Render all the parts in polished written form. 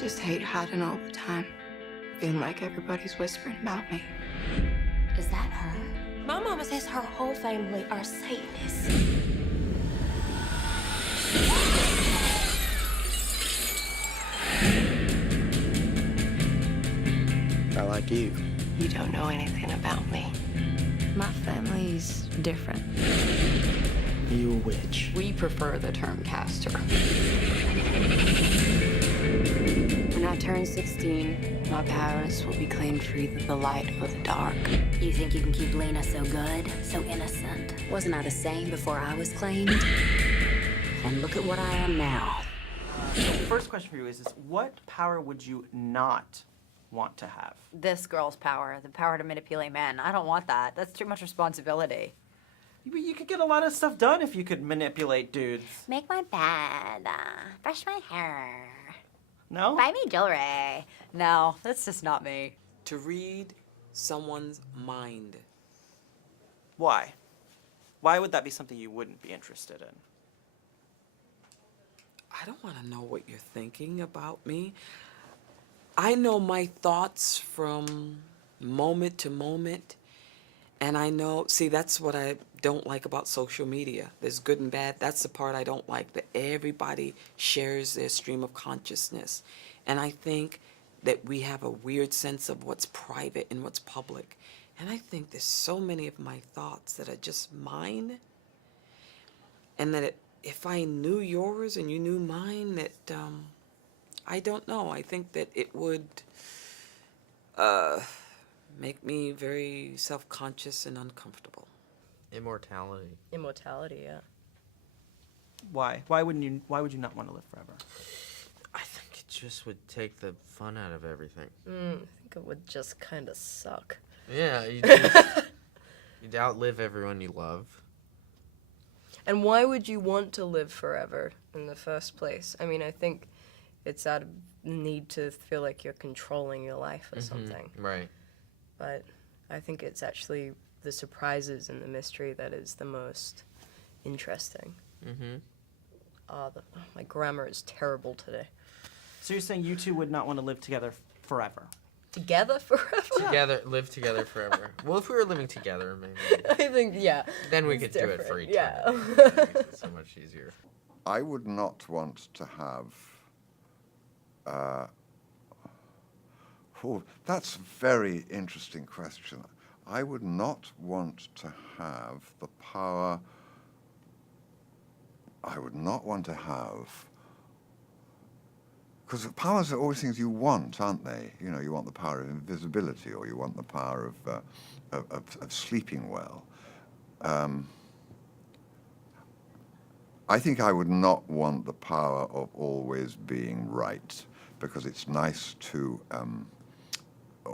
Just hate hiding all the time. Feeling like everybody's whispering about me. Is that her? My mama says her whole family are Satanists. I like you. You don't know anything about me. My family's different. You a witch. We prefer the term caster. When I turn 16, my powers will be claimed for either the light or the dark. You think you can keep Lena so good, so innocent? Wasn't I the same before I was claimed? And look at what I am now. So first question for you is this: what power would you not want to have? This girl's power, the power to manipulate men. I don't want that. That's too much responsibility. You could get a lot of stuff done if you could manipulate dudes. Make my bed, brush my hair, No? Buy me jewelry. No, that's just not me. To read someone's mind. Why? Why would that be something you wouldn't be interested in? I don't want to know what you're thinking about me. I know my thoughts from moment to moment. And I know, see, that's what I don't like about social media. There's good and bad. That's the part I don't like, that everybody shares their stream of consciousness. And I think that we have a weird sense of what's private and what's public. And I think there's so many of my thoughts that are just mine. And that if I knew yours and you knew mine, that, I don't know. I think that it would make me very self-conscious and uncomfortable. Immortality. Immortality, yeah. Why? Why would you not want to live forever? I think it just would take the fun out of everything. I think it would just kind of suck. Yeah, you'd outlive everyone you love. And why would you want to live forever in the first place? I mean, I think it's out of need to feel like you're controlling your life or something. Right. But I think it's actually the surprises and the mystery that is the most interesting. My grammar is terrible today. So you're saying you two would not want to live together forever? Together forever? Live together forever. Well, if we were living together, maybe. I think, yeah. Then we it's could do it for different, eternity. yeah. It makes it so much easier. I would not want to have... that's a very interesting question. I would not want to have the power... I would not want to have... Because powers are always things you want, aren't they? You know, you want the power of invisibility, or you want the power of sleeping well. I think I would not want the power of always being right, because it's nice to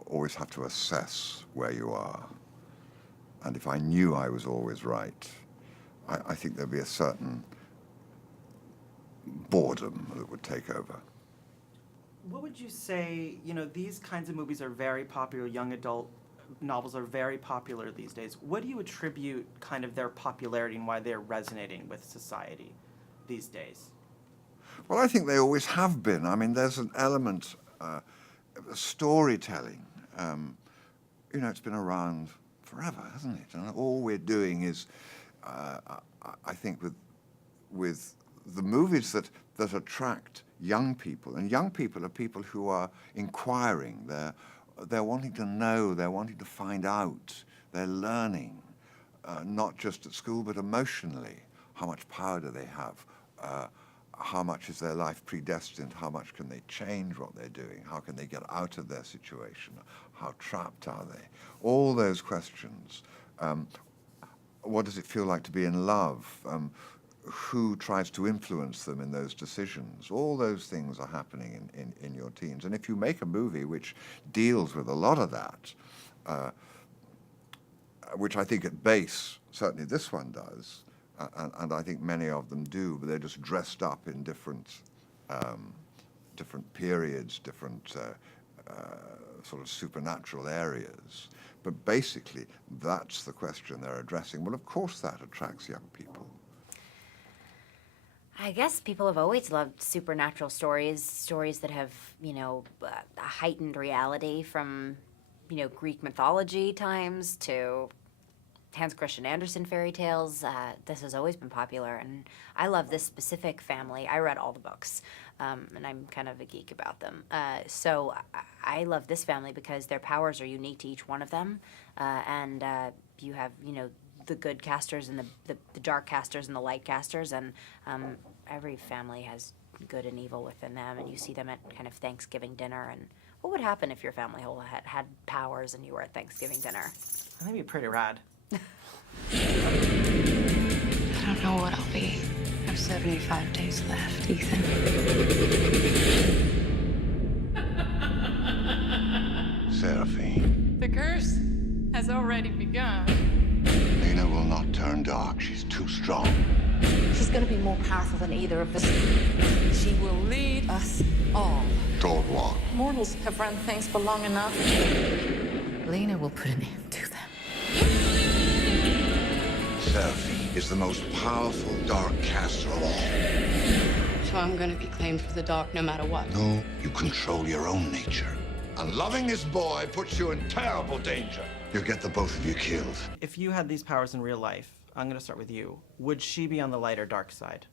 always have to assess where you are. And if I knew I was always right, I think there'd be a certain boredom that would take over. What would you say, you know, these kinds of movies are very popular, young adult novels are very popular these days. What do you attribute kind of their popularity and why they're resonating with society these days? Well, I think they always have been. I mean, there's an element, storytelling. You know, it's been around forever, hasn't it? And all we're doing is, I think, with the movies that attract young people, and young people are people who are inquiring. They're wanting to know. They're wanting to find out. They're learning, not just at school, but emotionally. How much power do they have? How much is their life predestined? How much can they change what they're doing? How can they get out of their situation? How trapped are they? All those questions. What does it feel like to be in love? Who tries to influence them in those decisions? All those things are happening in your teens. And if you make a movie which deals with a lot of that, which I think at base, certainly this one does, and I think many of them do, but they're just dressed up in different periods, different sort of supernatural areas. But basically, that's the question they're addressing. Well, of course that attracts young people. I guess people have always loved supernatural stories that have, a heightened reality from, Greek mythology times to Hans Christian Andersen fairy tales. This has always been popular, and I love this specific family. I read all the books, and I'm kind of a geek about them. So I love this family because their powers are unique to each one of them, and you have, the good casters and the dark casters and the light casters, and every family has good and evil within them, and you see them at kind of Thanksgiving dinner. And what would happen if your family whole had powers and you were at Thanksgiving dinner? I think it'd be pretty rad. I don't know what I'll be. I have 75 days left, Ethan. Seraphine, The curse has already begun. Lena will not turn dark. She's too strong. She's gonna be more powerful than either of us. She will lead us all. Toward what? Mortals have run things for long enough. Lena will put an end to them. Seraphine is the most powerful dark caster of all. So I'm gonna be claimed for the dark no matter what. No, you control your own nature. And loving this boy puts you in terrible danger. You'll get the both of you killed. If you had these powers in real life, I'm going to start with you. Would she be on the light or dark side?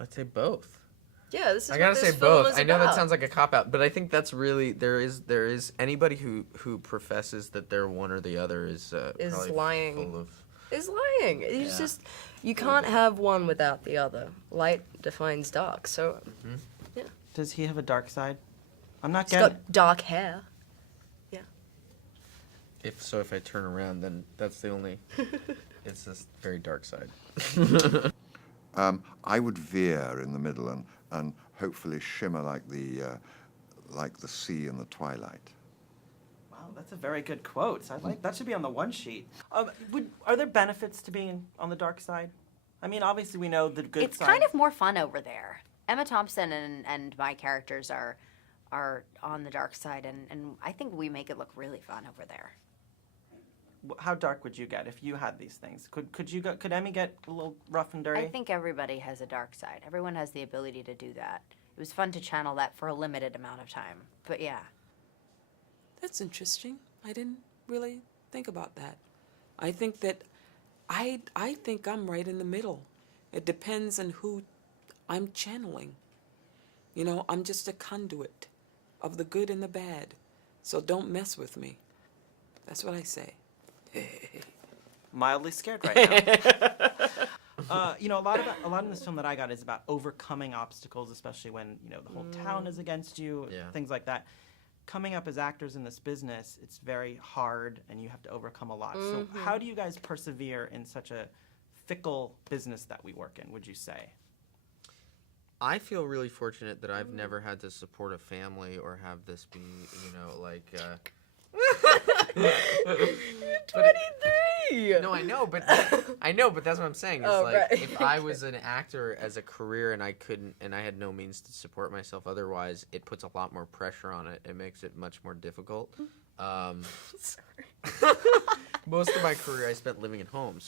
I'd say both. Yeah, this is I gotta what say this film both. is I know about. that sounds like a cop out, but I think that's really there is anybody who professes that they're one or the other is probably lying. full of. Is lying. It's Yeah. just you can't have one without the other. Light defines dark. So yeah, Does he have a dark side? I'm not he's getting. got dark hair. Yeah. If I turn around, then that's the only. It's this very dark side. I would veer in the middle and hopefully shimmer like the sea in the twilight. Wow, that's a very good quote. I like that. Should be on the one sheet. Are there benefits to being on the dark side? I mean, obviously we know the good It's side. kind of more fun over there. Emma Thompson and my characters are on the dark side, and I think we make it look really fun over there. How dark would you get if you had these things? Could Emmy get a little rough and dirty? I think everybody has a dark side. Everyone has the ability to do that. It was fun to channel that for a limited amount of time. But yeah. That's interesting. I didn't really think about that. I think that I think I'm right in the middle. It depends on who I'm channeling. I'm just a conduit of the good and the bad. So don't mess with me. That's what I say. Mildly scared right now. A lot in this film that I got is about overcoming obstacles, especially when the whole town is against you, things like that. Coming up as actors in this business, it's very hard, and you have to overcome a lot. So, how do you guys persevere in such a fickle business that we work in? Would you say? I feel really fortunate that I've never had to support a family or have this be, like. 23. No, I know, but that's what I'm saying. It's Right. If I was an actor as a career and I had no means to support myself otherwise, it puts a lot more pressure on it. It makes it much more difficult. Sorry. Most of my career I spent living at home,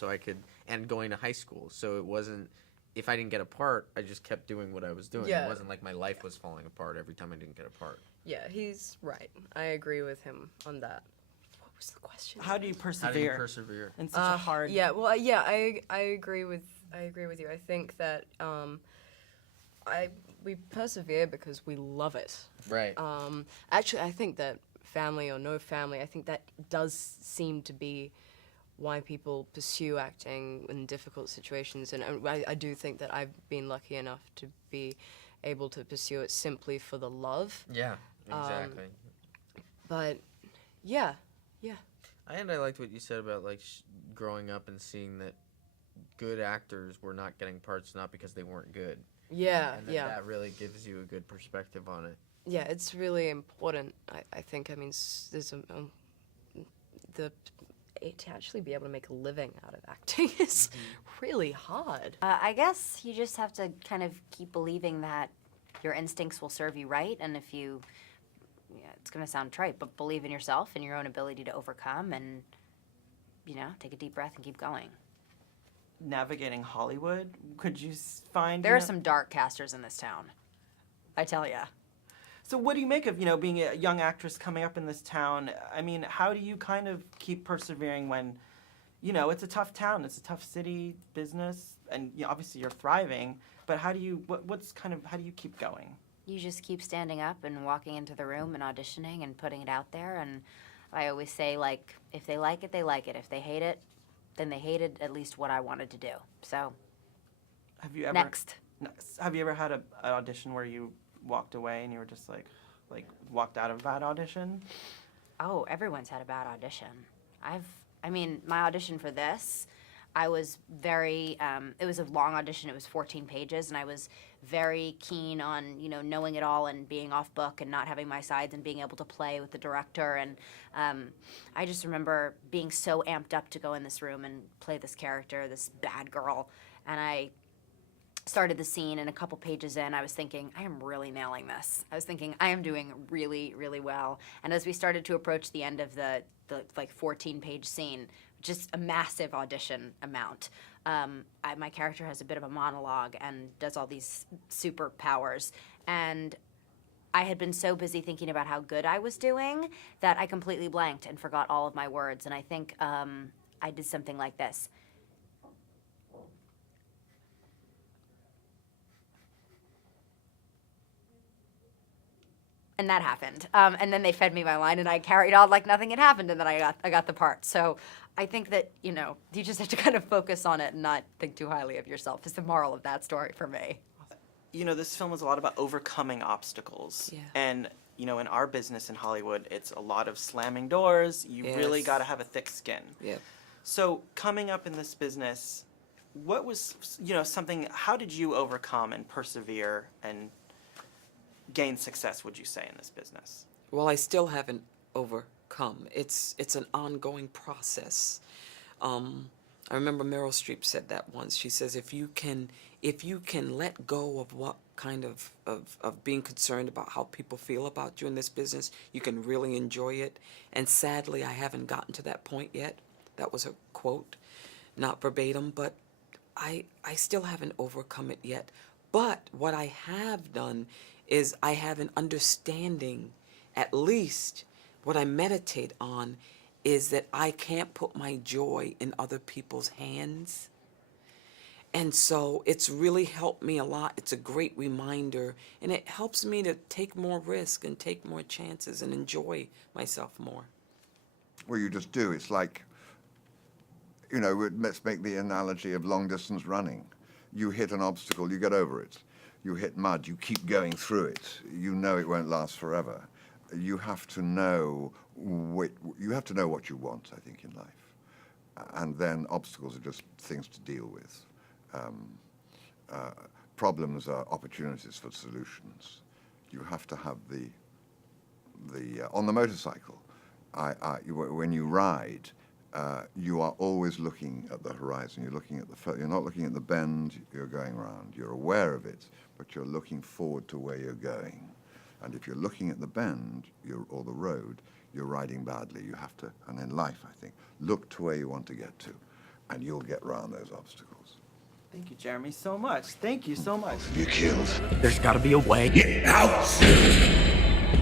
and going to high school. So it wasn't. If I didn't get a part, I just kept doing what I was doing. Yeah. It wasn't like my life was falling apart every time I didn't get a part. Yeah, he's right. I agree with him on that. What was the question? How do you persevere? How do you persevere? In such a hard. Yeah, well, yeah, I agree with you. I think that we persevere because we love it. Right. Actually, I think that family or no family, I think that does seem to be why people pursue acting in difficult situations. And I do think that I've been lucky enough to be able to pursue it simply for the love. Yeah, exactly. But yeah. And I liked what you said about growing up and seeing that good actors were not getting parts not because they weren't good. Yeah, and that really gives you a good perspective on it. Yeah, it's really important. I think. I mean, there's to actually be able to make a living out of acting is really hard. I guess you just have to kind of keep believing that your instincts will serve you right, and if you, it's going to sound trite, but believe in yourself and your own ability to overcome, and take a deep breath and keep going. navigating Hollywood? Could you find... There are some dark casters in this town, I tell ya. So what do you make of, being a young actress coming up in this town? I mean, how do you kind of keep persevering when, it's a tough town, it's a tough city, business, and obviously you're thriving, but how do you, how do you keep going? You just keep standing up and walking into the room and auditioning and putting it out there. And I always say, like, if they like it, they like it. If they hate it, then they hated at least what I wanted to do. So, Have you ever, next. Have you ever had an audition where you walked away and you were just like walked out of that audition? Oh, everyone's had a bad audition. My audition for this, I was very, it was a long audition. It was 14 pages, and I was very keen on, knowing it all and being off book and not having my sides and being able to play with the director. And I just remember being so amped up to go in this room and play this character, this bad girl. And I started the scene, and a couple pages in, I was thinking, I am really nailing this. I was thinking, I am doing really, really well. And as we started to approach the end of the 14-page scene, just a massive audition amount, my character has a bit of a monologue and does all these superpowers. And I had been so busy thinking about how good I was doing that I completely blanked and forgot all of my words. And I think I did something like this. And that happened. And then they fed me my line, and I carried on like nothing had happened, and then I got the part. So I think that, you just have to kind of focus on it and not think too highly of yourself is the moral of that story for me. This film is a lot about overcoming obstacles. Yeah. And, in our business in Hollywood, it's a lot of slamming doors. You really got to have a thick skin. Yeah. So coming up in this business, what was, how did you overcome and persevere and gain success, would you say, in this business? Well, I still haven't overcome. It's an ongoing process. I remember Meryl Streep said that once. She says, if you can let go of what kind of being concerned about how people feel about you in this business, you can really enjoy it. And sadly, I haven't gotten to that point yet. That was a quote, not verbatim, but I still haven't overcome it yet. But what I have done is I have an understanding, at least what I meditate on is that I can't put my joy in other people's hands. And so it's really helped me a lot. It's a great reminder, and it helps me to take more risk and take more chances and enjoy myself more. Well, you just do. It's like, let's make the analogy of long-distance running. You hit an obstacle, you get over it. You hit mud, you keep going through it. You know it won't last forever. You have to know what you want, I think, in life. And then obstacles are just things to deal with. Problems are opportunities for solutions. You have to have on the motorcycle, when you ride, you are always looking at the horizon. You're not looking at the bend you're going around. You're aware of it, but you're looking forward to where you're going. And if you're looking at the bend or the road, you're riding badly. You have to, and in life, I think, look to where you want to get to, and you'll get around those obstacles. Thank you, Jeremy, so much. Thank you so much. You killed. There's gotta be a way. Get out!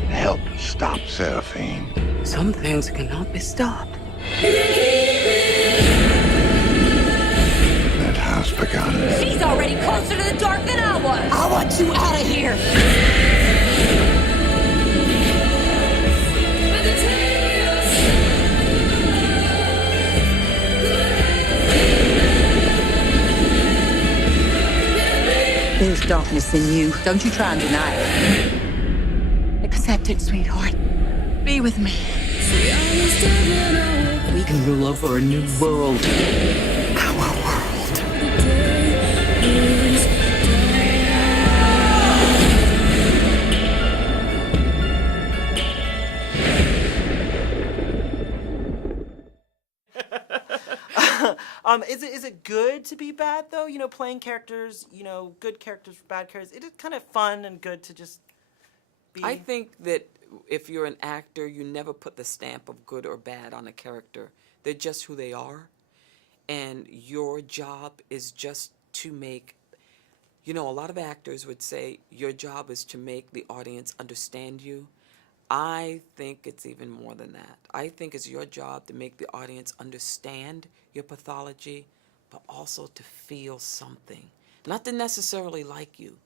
Help stop Seraphine. Some things cannot be stopped. It has begun. She's already closer to the dark than I was. I want you out of here. There's darkness in you. Don't you try and deny it. Accept it, sweetheart. Be with me. We can rule over a new world. Our world. Is it good to be bad though? Playing characters, good characters, bad characters. It is kind of fun and good to just be. I think that if you're an actor, you never put the stamp of good or bad on a character. They're just who they are. and your job is just to make, you know, a lot of actors would say your job is to make the audience understand you. I think it's even more than that. I think it's your job to make the audience understand your pathology, but also to feel something. Not to necessarily like you,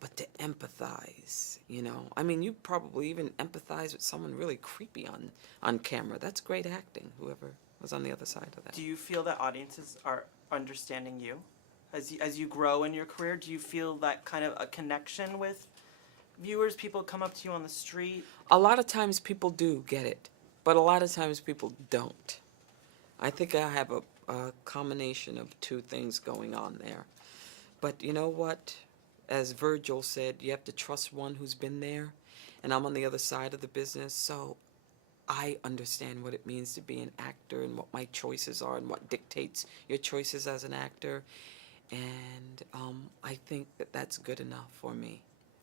but to empathize, you know. I mean, you probably even empathize with someone really creepy on camera. That's great acting, whoever was on the other side of that. Do you feel that audiences are understanding you? As you grow in your career, do you feel that kind of a connection with viewers? People come up to you on the street? A lot of times people do get it, but a lot of times people don't. I think I have a combination of two things going on there. But you know what? As Virgil said, you have to trust one who's been there, and I'm on the other side of the business, so I understand what it means to be an actor and what my choices are and what dictates your choices as an actor. And I think that that's good enough for me.